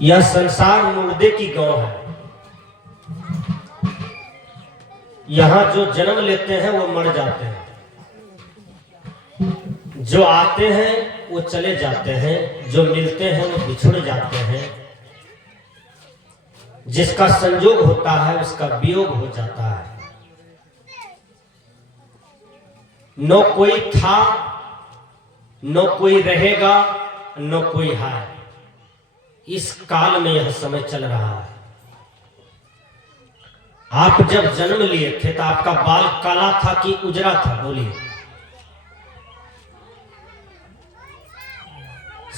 यह संसार मुर्दे की गांव है। यहाँ जो जन्म लेते हैं वो मर जाते हैं, जो आते हैं वो चले जाते हैं, जो मिलते हैं वो बिछुड़ जाते हैं। जिसका संयोग होता है उसका वियोग हो जाता है। न कोई था, न कोई रहेगा, न कोई है। इस काल में यह समय चल रहा है। आप जब जन्म लिए थे तो आपका बाल काला था कि उजरा था? बोलिए।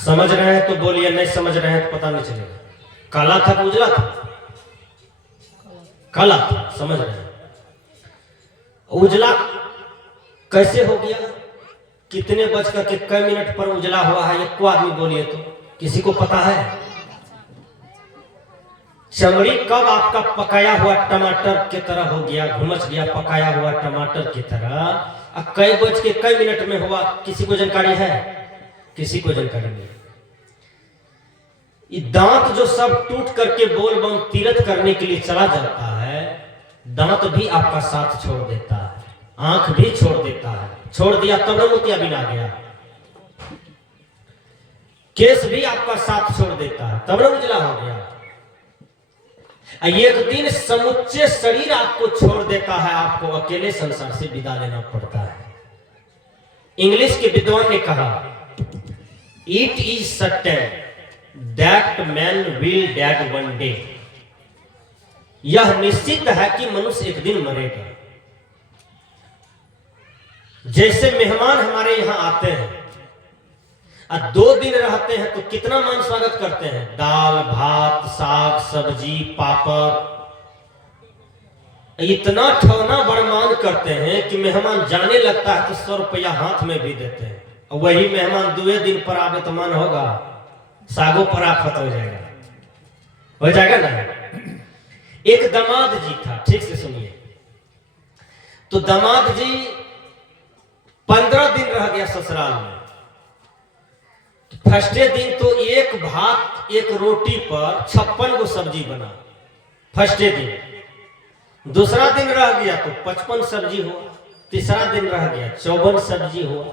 समझ रहे हैं तो बोलिए, नहीं समझ रहे हैं तो पता नहीं चलेगा। काला था कि उजरा था? काला था। समझ रहे हैं? उजला कैसे हो गया? कितने बजकर के कई मिनट पर उजला हुआ है? एक को आदमी बोलिए तो, किसी को पता है? चमड़ी कब आपका पकाया हुआ टमाटर की तरह हो गया, घुमच गया पकाया हुआ टमाटर की तरह? अब कई बज के कई मिनट में हुआ, किसी को जानकारी है? किसी को जानकारी नहीं। ये दांत जो सब टूट करके बोल बम तीरथ करने के लिए चला जाता है, दांत भी आपका साथ छोड़ देता है, आंख भी छोड़ देता है। छोड़ दिया तब न मोतियाबिंद आ गया। केस भी आपका साथ छोड़ देता है तब न उजला हो गया। एक दिन समुच्चे शरीर आपको छोड़ देता है, आपको अकेले संसार से विदा लेना पड़ता है। इंग्लिश के विद्वान ने कहा, it is certain that man will dead one day. यह निश्चित है कि मनुष्य एक दिन मरेगा। जैसे मेहमान हमारे यहां आते हैं और 2 दिन रहते हैं तो कितना मान स्वागत करते हैं? दाल भात साग सब्जी पापड़, इतना ठौना बरमान करते हैं कि मेहमान जाने लगता है तो 100 रुपया हाथ में भी देते हैं। और वही मेहमान 2 दिन पर आवे तो मन होगा सागो पर आफत हो जाएगा ना। एक दामाद जी था, ठीक से सुनिए। तो दामाद जी 15 दिन रह गया ससुराल में। फर्स्टे दिन तो एक भात एक रोटी पर 56 गो सब्जी बना, फर्स्टे दिन। दूसरा दिन रह गया तो 55 सब्जी हुआ। तीसरा दिन रह गया 54 सब्जी हुआ।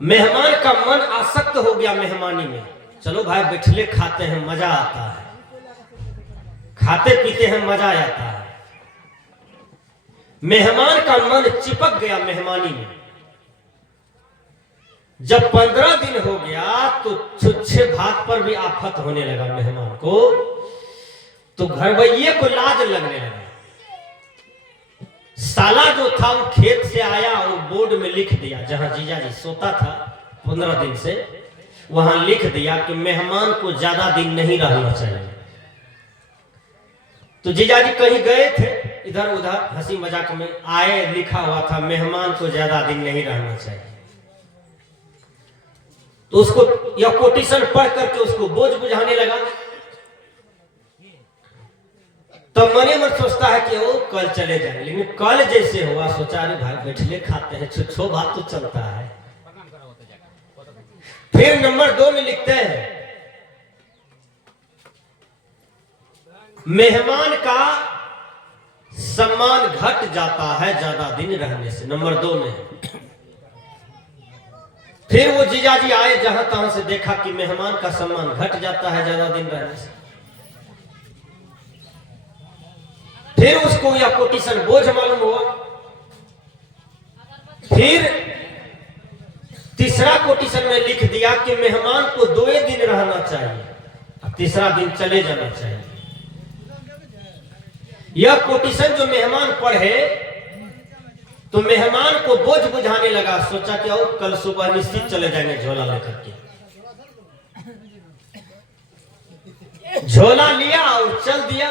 मेहमान का मन आसक्त हो गया मेहमानी में। चलो भाई बैठले खाते हैं, मजा आता है, खाते पीते हैं, मजा आता है। मेहमान का मन चिपक गया मेहमानी में। जब 15 दिन हो गया तो छुच्छे भात पर भी आफत होने लगा मेहमान को। तो घरवैये को लाज लगने लगा। साला जो था वो खेत से आया और बोर्ड में लिख दिया, जहां जीजा जी सोता था 15 दिन से, वहां लिख दिया कि मेहमान को ज्यादा दिन नहीं रहना चाहिए। तो जीजा जी कहीं गए थे इधर उधर, हंसी मजाक में आए, लिखा हुआ था मेहमान को ज्यादा दिन नहीं रहना चाहिए। तो उसको यह कोटेशन पढ़ करके उसको बोझ बुझाने लगा। तो मने मन सोचता है कि वो कल चले जाए, लेकिन कल जैसे हुआ सोचा अरे भाई बैठले खाते हैं, छुच्छो बात तो चलता है। फिर नंबर 2 में लिखते हैं, मेहमान का सम्मान घट जाता है ज्यादा दिन रहने से। नंबर 2 में फिर वो जीजाजी आए, जहां तहां से देखा कि मेहमान का सम्मान घट जाता है ज्यादा दिन रहने से। फिर उसको यह कोटेशन बोझ मालूम हुआ। फिर तीसरा कोटेशन में लिख दिया कि मेहमान को 2 दिन रहना चाहिए, तीसरा दिन चले जाना चाहिए। यह कोटेशन जो मेहमान पढ़े तो मेहमान को बोझ बुझाने लगा। सोचा कि आओ कल सुबह निश्चित चले जाएंगे झोला लेकर के। झोला लिया और चल दिया।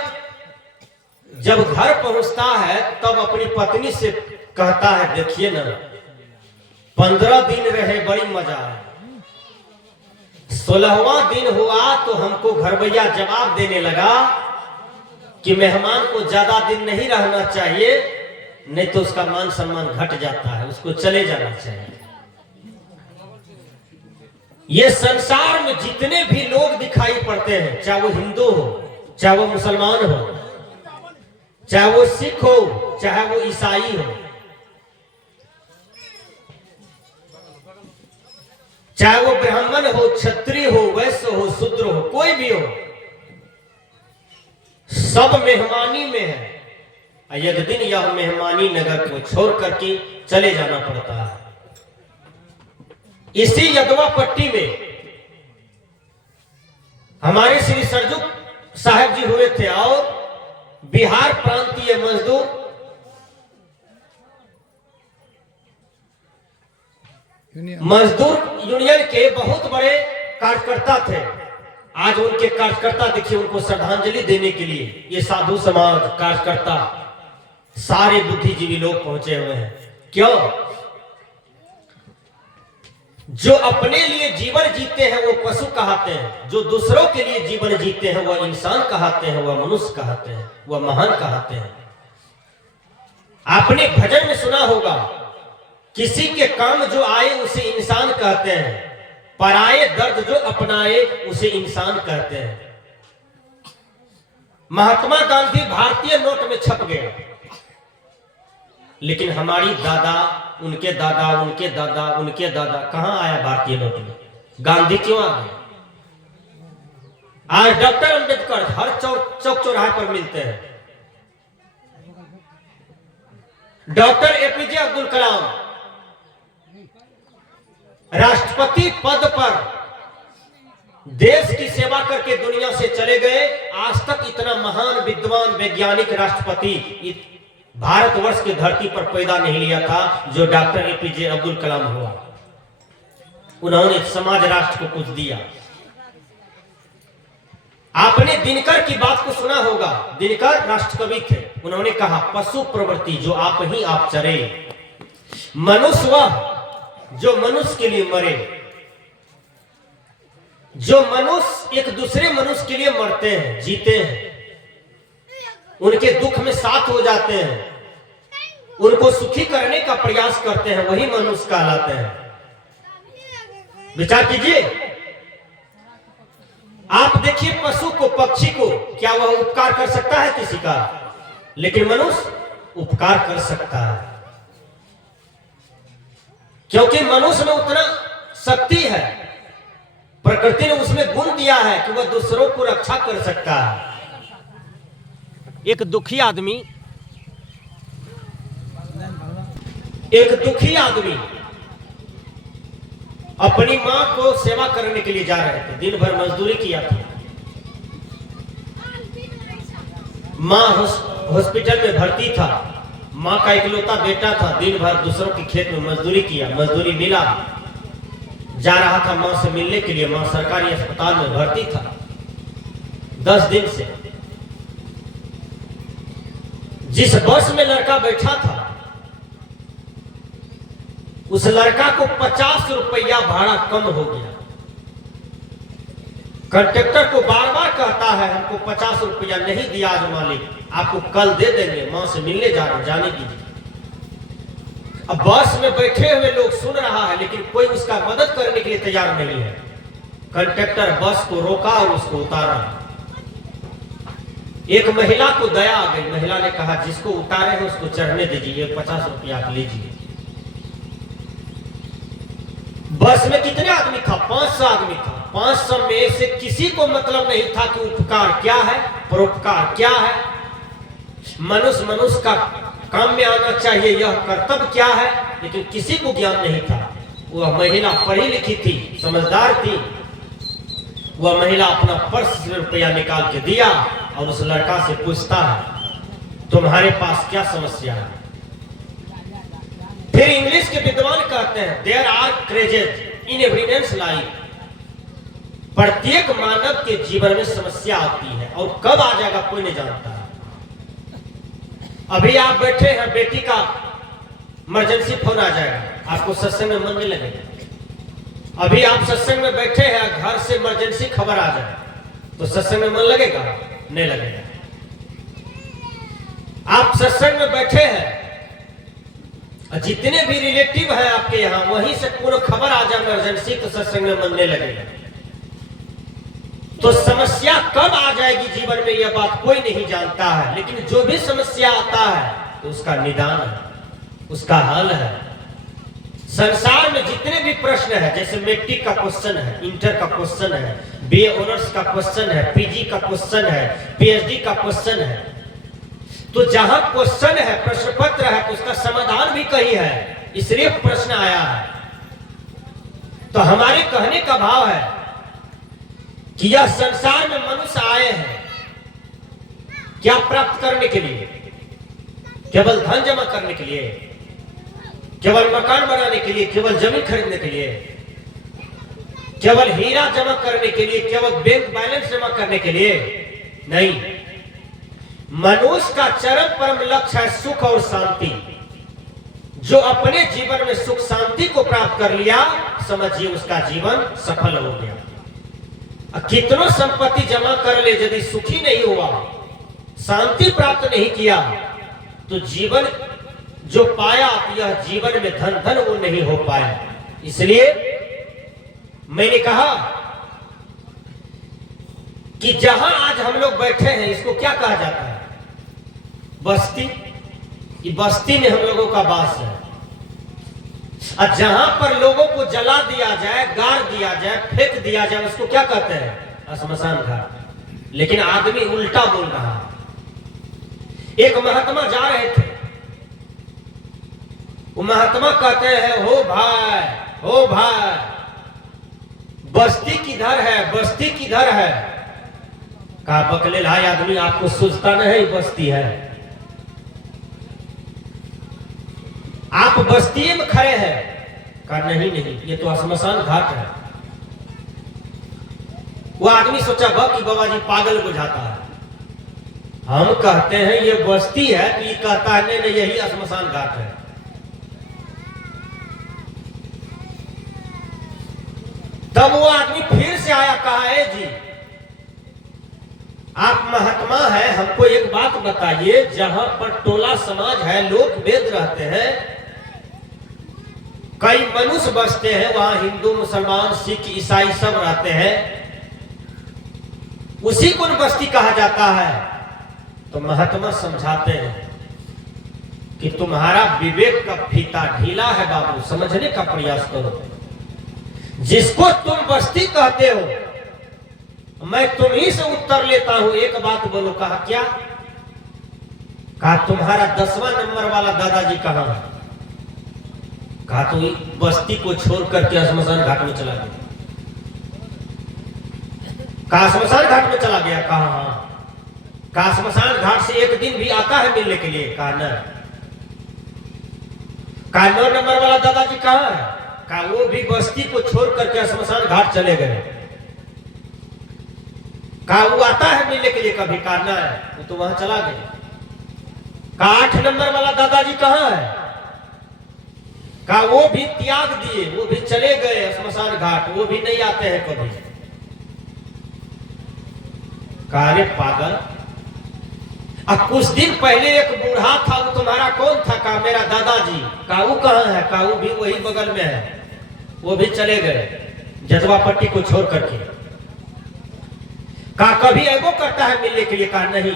जब घर पहुंचता है तब अपनी पत्नी से कहता है, देखिए ना 15 दिन रहे बड़ी मजा है, 16वां दिन हुआ तो हमको घरवैया जवाब देने लगा कि मेहमान को ज्यादा दिन नहीं रहना चाहिए, नहीं तो उसका मान सम्मान घट जाता है, उसको चले जाना चाहिए। ये संसार में जितने भी लोग करते हैं, चाहे वो हिंदू हो, चाहे वो मुसलमान हो, चाहे वो सिख हो, चाहे वो ईसाई हो, चाहे वो ब्राह्मण हो, क्षत्रिय हो, वैश्य हो, शूद्र हो, कोई भी हो, सब मेहमानी में है। एक दिन यह मेहमानी नगर को छोड़ करके चले जाना पड़ता है। इसी यदवा पट्टी में हमारे श्री सरजू साहब जी हुए थे और बिहार प्रांतीय मजदूर यूनियन के बहुत बड़े कार्यकर्ता थे। आज उनके कार्यकर्ता देखिए, उनको श्रद्धांजलि देने के लिए ये साधु समाज कार्यकर्ता सारे बुद्धिजीवी लोग पहुंचे हुए हैं। क्यों? जो अपने लिए जीवन जीते हैं वो पशु कहते हैं, जो दूसरों के लिए जीवन जीते हैं वह इंसान कहते हैं, वह मनुष्य कहते हैं, वह महान कहते हैं। आपने भजन में सुना होगा, किसी के काम जो आए उसे इंसान कहते हैं, पराये दर्द जो अपनाए उसे इंसान कहते हैं। महात्मा गांधी भारतीय नोट में छप गया, लेकिन हमारी दादा, उनके दादा, उनके दादा, उनके दादा कहां आया भारतीय नोट में? गांधी क्यों आ गए? आज डॉक्टर अंबेडकर हर चौक चौराहे पर मिलते हैं। डॉक्टर एपीजे अब्दुल कलाम राष्ट्रपति पद पर देश की सेवा करके दुनिया से चले गए। आज तक इतना महान विद्वान वैज्ञानिक राष्ट्रपति भारतवर्ष की धरती पर पैदा नहीं लिया था जो डॉक्टर एपीजे अब्दुल कलाम हुआ। उन्होंने समाज राष्ट्र को कुछ दिया। आपने दिनकर की बात को सुना होगा। दिनकर राष्ट्रकवि थे। उन्होंने कहा, पशु प्रवृत्ति जो आप ही आप चरे, मनुष्य वह जो मनुष्य के लिए मरे। जो मनुष्य एक दूसरे मनुष्य के लिए मरते हैं, जीते हैं, उनके दुख में साथ हो जाते हैं, उनको सुखी करने का प्रयास करते हैं, वही मनुष्य कहलाते हैं। विचार कीजिए, आप देखिए पशु को, पक्षी को, क्या वह उपकार कर सकता है किसी का? लेकिन मनुष्य उपकार कर सकता है, क्योंकि मनुष्य में उतना शक्ति है, प्रकृति ने उसमें गुण दिया है कि वह दूसरों को रक्षा कर सकता है। एक दुखी आदमी अपनी मां को सेवा करने के लिए जा रहे थे। दिन भर मजदूरी किया था। मां हॉस्पिटल में भर्ती था। मां का इकलौता बेटा था। दिन भर दूसरों के खेत में मजदूरी किया, मजदूरी मिला। जा रहा था मां से मिलने के लिए। मां सरकारी अस्पताल में भर्ती था 10 दिन से। जिस बस में लड़का बैठा था, उस लड़का को 50 रुपया भाड़ा कम हो गया। कंडक्टर को बार बार कहता है, हमको 50 रुपया नहीं दिया आज मालिक, आपको कल दे देंगे, मां से मिलने जा रहे, जाने दीजिए। अब बस में बैठे हुए लोग सुन रहा है, लेकिन कोई उसका मदद करने के लिए तैयार नहीं है। कंडक्टर बस को रोका और उसको उतारा। एक महिला को दया आ गई। महिला ने कहा, जिसको उतारे हैं उसको चढ़ने दीजिए, 50 रुपया आप लीजिए। बस में कितने आदमी था? 500 आदमी था। 500 में से किसी को मतलब नहीं था कि उपकार क्या है, परोपकार क्या है, मनुष्य का काम में आना चाहिए, यह कर्तव्य क्या है, लेकिन किसी को ज्ञान नहीं था। वह महिला पढ़ी लिखी थी, समझदार थी। वह महिला अपना पर्स से रुपया निकाल के दिया और उस लड़का से पूछता है, तुम्हारे पास क्या समस्या है? फिर इंग्लिश के विद्वान कहते हैं, there are crazies in एवरीडेंस life. प्रत्येक मानव के जीवन में समस्या आती है और कब आ जाएगा कोई नहीं जानता। अभी आप बैठे हैं, बेटी का इमरजेंसी फोन आ जाएगा, आपको सत्संग में मन नहीं लगेगा। अभी आप सत्संग में बैठे हैं, घर से इमरजेंसी खबर आ जाए तो सत्संग में मन लगेगा? नहीं लगेगा। आप सत्संग में बैठे हैं, जितने भी रिलेटिव हैं आपके यहाँ, वहीं से पूरा खबर आ जाए इमरजेंसी, तो सत्संग में मन नहीं लगेगा। तो समस्या कब आ जाएगी जीवन में यह बात कोई नहीं जानता है, लेकिन जो भी समस्या आता है तो उसका निदान है, उसका हल है। संसार में जितने भी प्रश्न है, जैसे मैट्रिक का क्वेश्चन है, इंटर का क्वेश्चन है, बीए ऑनर्स का क्वेश्चन है, पीजी का क्वेश्चन है, पीएचडी का क्वेश्चन है, तो जहां क्वेश्चन है, प्रश्न पत्र है, तो उसका समाधान भी कहीं है, इसलिए प्रश्न आया है। तो हमारे कहने का भाव है कि यह संसार में मनुष्य आए हैं क्या प्राप्त करने के लिए? केवल धन जमा करने के लिए, केवल मकान बनाने के लिए, केवल जमीन खरीदने के लिए, केवल हीरा जमा करने के लिए, केवल बैंक बैलेंस जमा करने के लिए नहीं। मनुष्य का चरम परम लक्ष्य है सुख और शांति। जो अपने जीवन में सुख शांति को प्राप्त कर लिया, समझिए उसका जीवन सफल हो गया। कितनों संपत्ति जमा कर ले, यदि सुखी नहीं हुआ, शांति प्राप्त नहीं किया, तो जीवन जो पाया यह जीवन में धन धन वो नहीं हो पाया। इसलिए मैंने कहा कि जहां आज हम लोग बैठे हैं, इसको क्या कहा जाता है? बस्ती। ये बस्ती में हम लोगों का वास है। और जहां पर लोगों को जला दिया जाए, गाड़ दिया जाए, फेंक दिया जाए, उसको क्या कहते हैं? श्मशान घाट। लेकिन आदमी उल्टा बोल रहा है। एक महात्मा जा रहे थे, वो महात्मा कहते हैं, हो भाई बस्ती किधर है, बस्ती किधर है? कहा बकले भाई आदमी आपको सोचता नहीं बस्ती है, आप बस्ती में खड़े हैं। कहा नहीं ये तो श्मशान घाट है। वो आदमी सोचा कि बाबा जी पागल बुझाता है। हम कहते हैं ये बस्ती है, तो ये कहता है नहीं यही श्मशान घाट है। तब वो आदमी फिर से आया, कहा है जी आप महात्मा है, हमको एक बात बताइए, जहां पर टोला समाज है, लोग वेद रहते हैं, कई मनुष्य बसते हैं, वहां हिंदू मुसलमान सिख ईसाई सब रहते हैं, उसी को बस्ती कहा जाता है। तो महात्मा समझाते हैं कि तुम्हारा विवेक का फीता ढीला है बाबू, समझने का प्रयास करो। जिसको तुम बस्ती कहते हो, मैं तुम्ही से उत्तर लेता हूं, एक बात बोलो। कहा क्या? कहा तुम्हारा 10वां नंबर वाला दादाजी कहां है? कहा तो बस्ती को छोड़ करके श्मशान घाट में चला गया। कहा श्मशान घाट में चला गया? कहा हाँ। कहा श्मशान घाट से एक दिन भी आता है मिलने के लिए? कहा न। कहा 9 नंबर वाला दादाजी कहां है? कहा वो भी बस्ती को छोड़ करके श्मशान घाट चले गए। कहा वो आता है मिलने के लिए कभी? कहा न, वो तो वहां चला गया। कहा 8 नंबर वाला दादाजी कहां है? कहा वो भी त्याग दिए, वो भी चले गए श्मशान घाट, वो भी नहीं आते हैं कभी। कहा अरे पागल, अब कुछ दिन पहले एक बूढ़ा था, वो तुम्हारा कौन था? कहा मेरा दादाजी। कहा वो कहां है? कहा वो भी वही बगल में है, वो भी चले गए जजवा पट्टी को छोड़ करके। कहा कभी एगो करता है मिलने के लिए? कहा नहीं।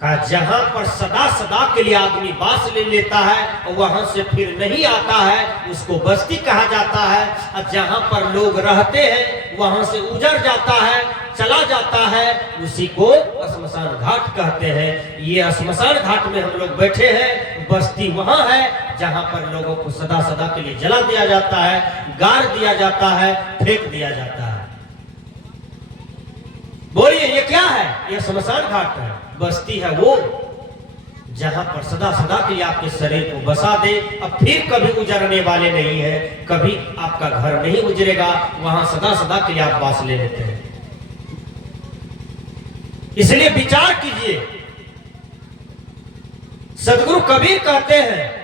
कहा जहां पर सदा सदा के लिए आदमी बास ले लेता है और वहां से फिर नहीं आता है, उसको बस्ती कहा जाता है। और जहां पर लोग रहते हैं, वहां से उजड़ जाता है, चला जाता है, उसी को श्मशान घाट कहते हैं। ये श्मशान घाट में हम लोग बैठे हैं। बस्ती वहां है जहां पर लोगों को सदा सदा के लिए जला दिया जाता है, गाड़ दिया जाता है, फेंक दिया जाता है। बोलिए ये क्या है? ये श्मशान घाट है, बस्ती है वो जहां पर सदा सदा के लिए आपके शरीर को बसा दे। अब फिर कभी उजड़ने वाले नहीं है, कभी आपका घर नहीं उजड़ेगा, वहां सदा सदा के लिए आप बास ले लेते हैं। इसलिए विचार कीजिए। सदगुरु कबीर कहते हैं